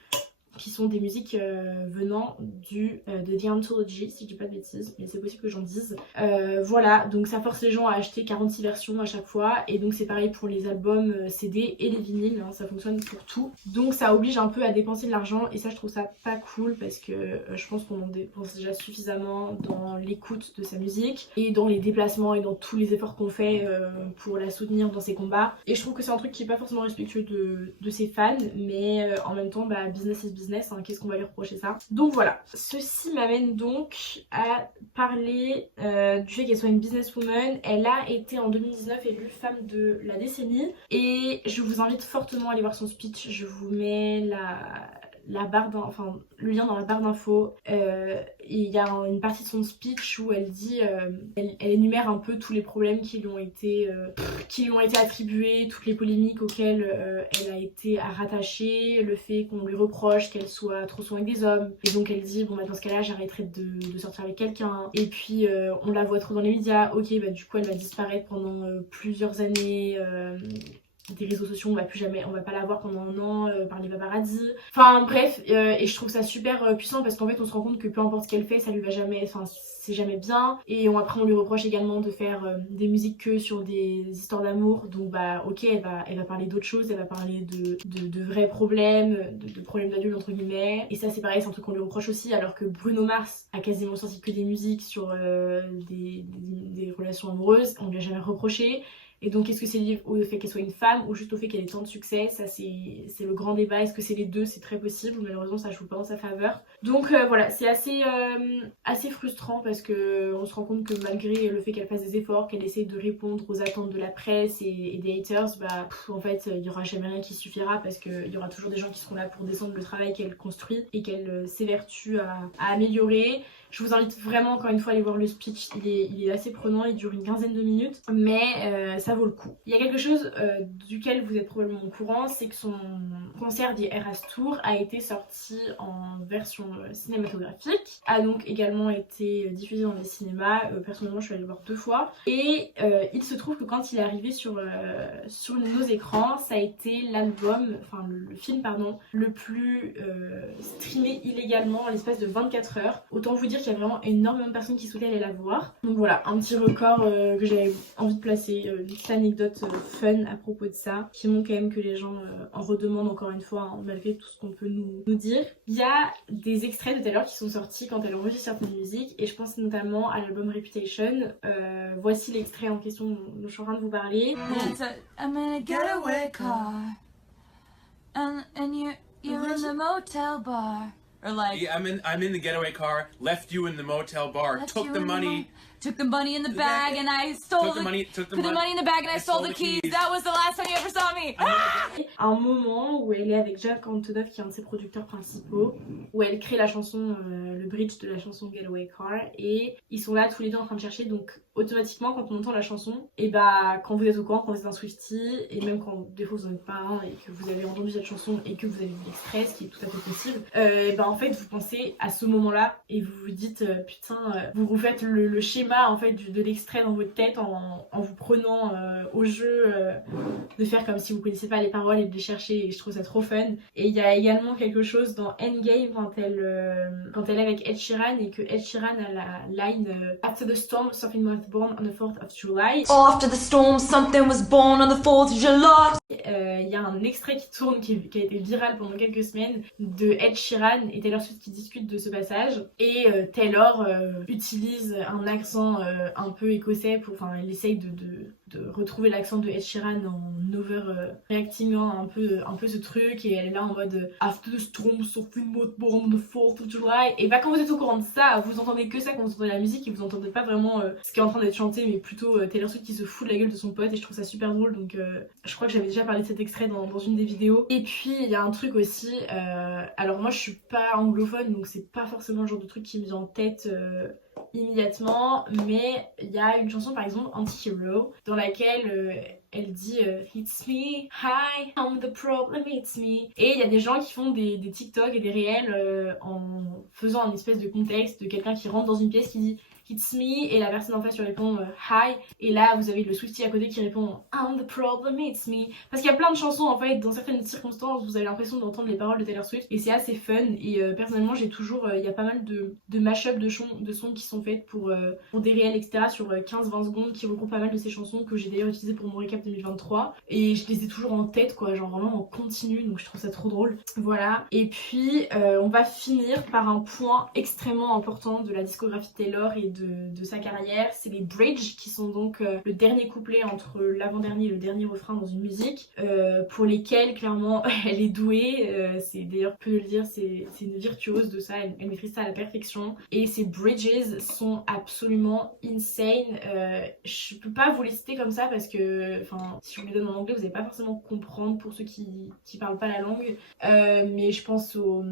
qui sont des musiques venant de The Anthology, si je dis pas de bêtises, mais c'est possible que j'en dise. Voilà, donc ça force les gens à acheter 46 versions à chaque fois, et donc c'est pareil pour les albums CD et les vinyles, hein, ça fonctionne pour tout. Donc ça oblige un peu à dépenser de l'argent, et ça je trouve ça pas cool, parce que je pense qu'on en dépense déjà suffisamment dans l'écoute de sa musique, et dans les déplacements, et dans tous les efforts qu'on fait pour la soutenir dans ses combats. Et je trouve que c'est un truc qui est pas forcément respectueux de ses fans, mais en même temps, bah, business is business. Hein, qu'est-ce qu'on va lui reprocher ça? Donc voilà, ceci m'amène donc à parler du fait qu'elle soit une businesswoman. Elle a été en 2019 élue femme de la décennie et je vous invite fortement à aller voir son speech. Je vous mets la barre le lien dans la barre d'infos. Il y a une partie de son speech où elle dit, elle énumère un peu tous les problèmes qui lui ont été attribués, toutes les polémiques auxquelles elle a été rattachée, le fait qu'on lui reproche qu'elle soit trop souvent avec des hommes. Et donc elle dit, bon bah dans ce cas-là j'arrêterai de sortir avec quelqu'un. Et puis on la voit trop dans les médias, ok bah du coup elle va disparaître pendant plusieurs années. Des réseaux sociaux, on va pas la voir pendant un an par les paparazzi. Enfin bref, et je trouve ça super puissant parce qu'en fait on se rend compte que peu importe ce qu'elle fait, ça lui va jamais, enfin c'est jamais bien. Et après on lui reproche également de faire des musiques que sur des histoires d'amour. Donc bah ok, elle va parler d'autres choses, elle va parler de vrais problèmes, de problèmes d'adultes entre guillemets. Et ça c'est pareil, c'est un truc qu'on lui reproche aussi, alors que Bruno Mars a quasiment sorti que des musiques sur des relations amoureuses, on lui a jamais reproché. Et donc est-ce que c'est lié au fait qu'elle soit une femme ou juste au fait qu'elle ait tant de succès? Ça c'est le grand débat. Est-ce que c'est les deux? C'est très possible. Malheureusement ça joue pas en sa faveur. Donc voilà, c'est assez frustrant parce que on se rend compte que malgré le fait qu'elle fasse des efforts, qu'elle essaie de répondre aux attentes de la presse et des haters, bah en fait il y aura jamais rien qui suffira parce qu'il y aura toujours des gens qui seront là pour descendre le travail qu'elle construit et qu'elle s'évertue à améliorer. Je vous invite vraiment encore une fois à aller voir le speech, il est assez prenant, il dure une quinzaine de minutes, mais ça vaut le coup. Il y a quelque chose duquel vous êtes probablement au courant, c'est que son concert des Eras Tour a été sorti en version cinématographique, a donc également été diffusé dans les cinémas. Personnellement je suis allée le voir 2 fois, et il se trouve que quand il est arrivé sur nos écrans, ça a été le film le plus streamé illégalement en l'espace de 24 heures. Autant vous dire qu'il y a vraiment énormément de personnes qui souhaitaient aller la voir. Donc voilà, un petit record que j'avais envie de placer, une petite anecdote fun à propos de ça, qui montre quand même que les gens en redemandent encore une fois, hein, malgré tout ce qu'on peut nous dire. Il y a des extraits de Taylor qui sont sortis quand elle enregistre certaines musiques, et je pense notamment à l'album Reputation. Voici l'extrait en question dont je suis en train de vous parler. I'm in a getaway car, and you're in the motel bar. Or like, yeah, I'm in the getaway car, left you in the motel bar, took the money took the money in the bag and I stole Took the money in the bag and I stole the keys. That was the last time you ever saw me. Un moment où elle est avec Jack Antonoff, qui est un de ses producteurs principaux, où elle crée la chanson, le bridge de la chanson Getaway Car, et ils sont là tous les deux en train de chercher. Donc automatiquement quand on entend la chanson, et bah quand vous êtes au courant, quand vous êtes un Swiftie, et même quand des fois vous n'en êtes pas un et que vous avez entendu cette chanson et que vous avez vu l'extrait, ce qui est tout à fait possible, et bah en fait vous pensez à ce moment là et vous vous dites putain, vous refaites le schéma en fait de l'extrait dans votre tête en vous prenant au jeu de faire comme si vous connaissiez pas les paroles et de les chercher, et je trouve ça trop fun. Et il y a également quelque chose dans Endgame quand elle est avec Ed Sheeran et que Ed Sheeran a la line After the storm, something was born on the 4th of July. Oh, after the storm, something was born on the 4th of July. Il y a un extrait qui tourne qui a été viral pendant quelques semaines de Ed Sheeran et Taylor Swift qui discutent de ce passage, et Taylor utilise un accent un peu écossais pour, enfin elle essaye de retrouver l'accent de Ed Sheeran en overreactingant un peu ce truc, et elle est là en mode After the storm, something was born on the 4th of July. Et bah quand vous êtes au courant de ça, vous entendez que ça quand vous entendez la musique et vous entendez pas vraiment ce qui est en train d'être chanté, mais plutôt Taylor Swift qui se fout de la gueule de son pote, et je trouve ça super drôle. Donc je crois que j'avais déjà parlé de cet extrait dans une des vidéos. Et puis il y a un truc aussi, alors moi je suis pas anglophone donc c'est pas forcément le genre de truc qui me vient en tête immédiatement, mais il y a une chanson par exemple Anti-Hero dans laquelle elle dit It's me, hi, I'm the problem, it's me. Et il y a des gens qui font des TikTok et des réels en faisant un espèce de contexte de quelqu'un qui rentre dans une pièce qui dit It's me, et la personne en face lui répond hi, et là vous avez le Swiftie à côté qui répond I'm the problem, it's me. Parce qu'il y a plein de chansons en fait, dans certaines circonstances vous avez l'impression d'entendre les paroles de Taylor Swift, et c'est assez fun. Et personnellement j'ai toujours, il y a pas mal de mash-up de sons qui sont faits pour des réels etc sur 15-20 secondes qui regroupent pas mal de ces chansons que j'ai d'ailleurs utilisé pour mon récap 2023, et je les ai toujours en tête quoi, genre vraiment en continu, donc je trouve ça trop drôle. Voilà, et puis on va finir par un point extrêmement important de la discographie de Taylor et de sa carrière, c'est les bridges qui sont donc le dernier couplet entre l'avant-dernier et le dernier refrain dans une musique, pour lesquels clairement elle est douée, c'est d'ailleurs peu de le dire, c'est une virtuose de ça, elle maîtrise ça à la perfection, et ces bridges sont absolument insane. Je peux pas vous les citer comme ça parce que enfin si je vous les donne en anglais vous allez pas forcément comprendre pour ceux qui parlent pas la langue, mais je pense au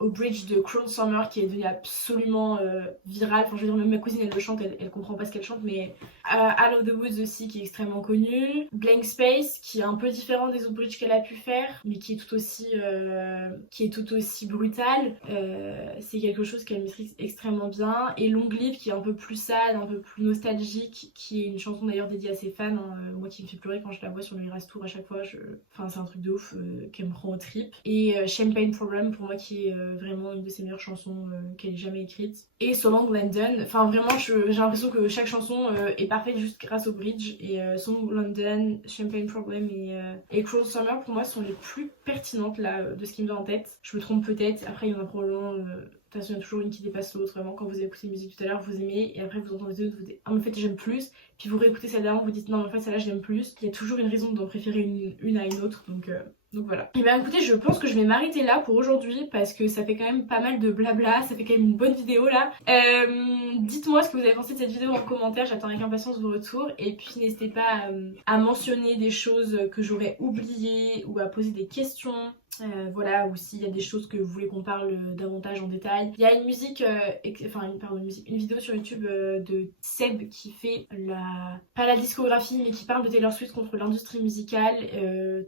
bridge de Cruel Summer qui est devenu absolument viral, enfin je veux dire même ma cousine elle le chante, elle comprend pas ce qu'elle chante, mais Out of the Woods aussi qui est extrêmement connu, Blank Space qui est un peu différent des autres bridges qu'elle a pu faire mais qui est tout aussi brutal, c'est quelque chose qu'elle maîtrise extrêmement bien, et Long Live qui est un peu plus sad, un peu plus nostalgique, qui est une chanson d'ailleurs dédiée à ses fans, hein, moi qui me fait pleurer quand je la vois sur le Eras Tour à chaque fois, enfin c'est un truc de ouf, qu'elle me prend au trip, et Champagne Problem pour moi qui est vraiment une de ses meilleures chansons qu'elle ait jamais écrite, et So Long London, enfin vraiment j'ai l'impression que chaque chanson est parfaite juste grâce au bridge, et So Long London, Champagne Problem et Cruel Summer pour moi sont les plus pertinentes là de ce qui me vient en tête. Je me trompe peut-être, après il y en a probablement de toute façon il y a toujours une qui dépasse l'autre, vraiment quand vous avez écouté une musique tout à l'heure vous aimez, et après vous entendez d'autres, vous dites ah mais en fait j'aime plus, puis vous réécoutez celle d'avant, vous dites non mais en fait celle-là j'aime plus, il y a toujours une raison d'en préférer une à une autre, donc voilà. Et bien écoutez, je pense que je vais m'arrêter là pour aujourd'hui parce que ça fait quand même pas mal de blabla, ça fait quand même une bonne vidéo là. Dites-moi ce que vous avez pensé de cette vidéo en commentaire, j'attends avec impatience vos retours, et puis n'hésitez pas à mentionner des choses que j'aurais oubliées ou à poser des questions. Voilà, ou s'il y a des choses que vous voulez qu'on parle davantage en détail. Il y a une musique, une vidéo sur YouTube de Seb qui fait pas la discographie mais qui parle de Taylor Swift contre l'industrie musicale,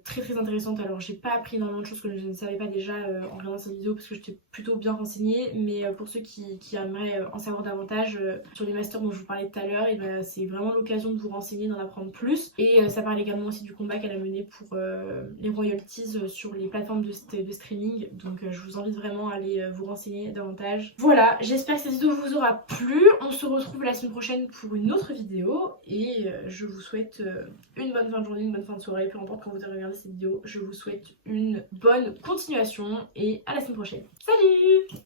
très très intéressante. Alors j'ai pas appris énormément de choses que je ne savais pas déjà en regardant cette vidéo parce que j'étais plutôt bien renseignée, mais pour ceux qui aimeraient en savoir davantage sur les masters dont je vous parlais tout à l'heure, et ben c'est vraiment l'occasion de vous renseigner, d'en apprendre plus, et ça parle également aussi du combat qu'elle a mené pour les royalties sur les plateformes de streaming, donc je vous invite vraiment à aller vous renseigner davantage. Voilà, j'espère que cette vidéo vous aura plu, on se retrouve la semaine prochaine pour une autre vidéo, et je vous souhaite une bonne fin de journée, une bonne fin de soirée, peu importe quand vous avez regardé cette vidéo, je vous souhaite une bonne continuation et à la semaine prochaine. Salut!